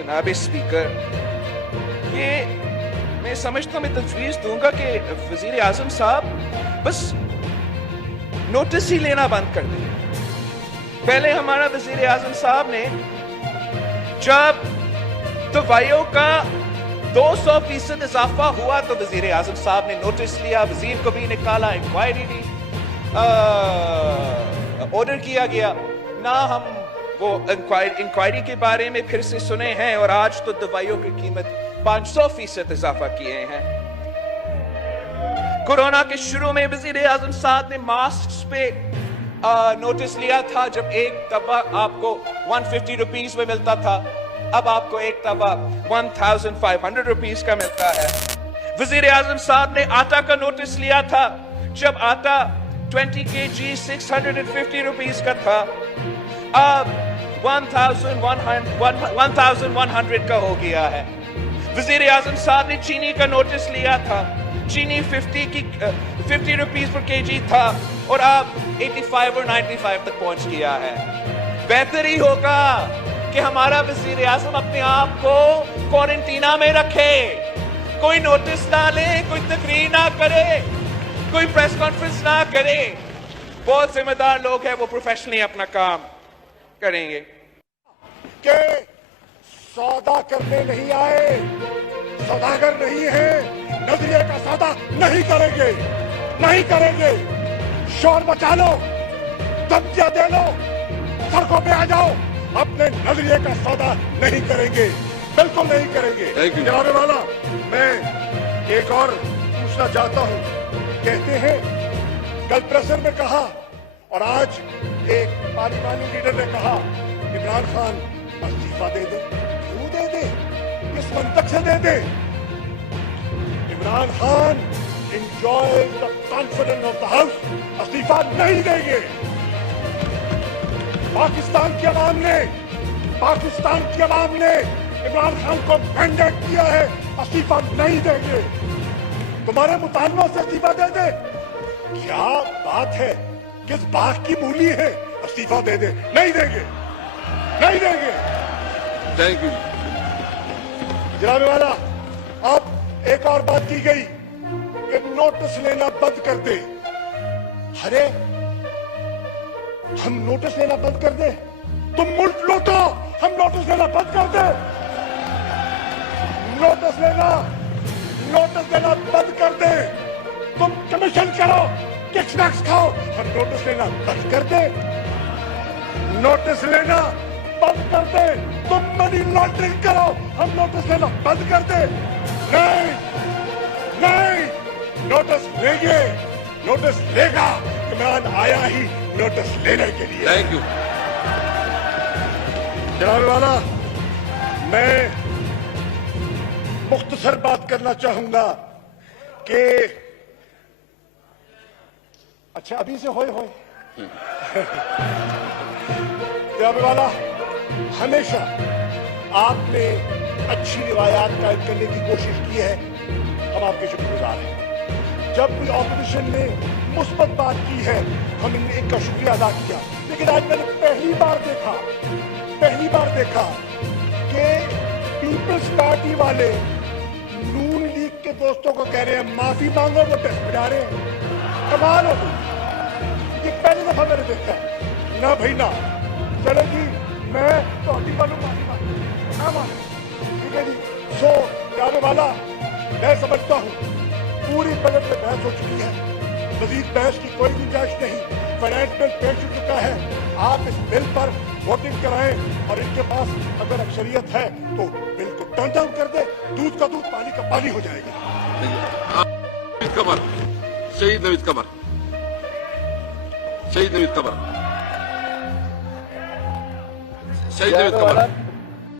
जनाब स्पीकर, ये मैं समझता हूँ, मैं तजवीज़ दूंगा कि वज़ीर आज़म साहब बस नोटिस ही लेना बंद कर दें। पहले हमारा वज़ीर आज़म साहब ने जब दवाइयों का 200% इजाफा हुआ तो वज़ीर आज़म साहब ने नोटिस लिया, वज़ीर को भी निकाला, इंक्वायरी दी, ऑर्डर किया गया ना। हम वो इंक्वायरी के बारे में फिर से सुने हैं और आज तो दवाइयों की कीमत 500% इजाफा किए हैं। कोरोना के शुरू में वज़ीर आज़म साहब ने मास्क पे नोटिस लिया था। जब एक डब्बा आपको 150 रुपीस में मिलता था, अब आपको एक डब्बा 1500 रुपीस का मिलता है। वज़ीर आज़म साहब ने आटा का नोटिस लिया था। जब आटा 20 kg 650 रुपीस का था, अब 1100 का हो गया है। वज़ीर आज़म साहब ने चीनी का नोटिस लिया था। चीनी 50 रुपीस पर kg था और अब 85 और 95 तक पहुंच गया है। बेहतर ही होगा कि हमारा वज़ीर आज़म अपने आप को क्वारंटीना में रखे, कोई नोटिस ना ले, कोई तकरीर ना करे, कोई प्रेस कॉन्फ्रेंस ना करे। बहुत जिम्मेदार लोग हैं, वो प्रोफेशनली अपना काम करेंगे। के सौदा करने नहीं आए, सौदागर नहीं है, नजरिए का सौदा नहीं करेंगे, नहीं करेंगे। शोर मचा लो, धमकियां दे लो, सड़कों पे आ जाओ, अपने नजरिए का सौदा नहीं करेंगे, बिल्कुल नहीं करेंगे। जनाब वाला, मैं एक और पूछना चाहता हूं। कहते हैं कल प्रेसर में कहा और आज एक पार्लिमानी लीडर ने कहा इमरान खान इस्तीफा दे दे। क्यों दे दे? किस मंतक से दे दे? Imran Khan enjoys the confidence of the house, इस्तीफा नहीं देंगे। पाकिस्तान की आवाम ने इमरान खान को मैंडेट किया है, इस्तीफा नहीं देंगे। तुम्हारे मुतालबा से इस्तीफा दे दे। क्या बात है, किस बात की मूली है? इस्तीफा दे दे। नहीं देंगे, नहीं देंगे। थैंक यू जनाब वाला, अब एक और बात की गई कि नोटिस लेना बंद कर दे। अरे हम नोटिस लेना बंद कर दे, तुम मुल्क लूटो, हम नोटिस लेना बंद कर दे। नोटिस लेना बंद कर दे। तुम कमीशन करो, किकबैक्स खाओ, हम नोटिस लेना बंद कर दे। नोटिस लेना बंद कर दे। तुम मनी लॉन्ड्रिंग करो, हम नोटिस लेना बंद कर दे। नहीं, नहीं, नोटिस लेंगे, नोटिस लेगा। इमरान आया ही नोटिस लेने के लिए। थैंक यू जनाब वाला, मैं मुख्तसर बात करना चाहूंगा कि अच्छा अभी से होए जनाब वाला, हमेशा आपने अच्छी रिवायात कायम करने की कोशिश की है, हम आपके शुक्रगुजार हैं। जब भी ऑपोजिशन ने मुस्बत बात की है, हमने इनका शुक्रिया अदा किया। लेकिन आज मैंने पहली बार देखा कि पीपल्स पार्टी वाले नून लीग के दोस्तों को कह रहे हैं माफी मांगो, वो टेस्ट में जा रहे हैं। कमाल हो गई, ये पहली दफा मैंने देखा है। ना भाई ना, चलो जी, मैं तो हड्डी वालों माफी मांग, ठीक है जी। सो जाने वाला, मैं समझता हूँ पूरी बजट में बहस हो चुकी है, मजीद बहस की कोई गुंजाइश नहीं। फाइनेंस बिल पेश हो चुका है, आप इस बिल पर वोटिंग कराएं और इनके पास अगर अक्सरियत है तो बिल को टर्न डाउन कर दे। दूध का दूध, पानी का पानी हो जाएगा। कमर, शहीद नवीद कमर, शहीद नवीद कमर, शहीद नवीद कमर।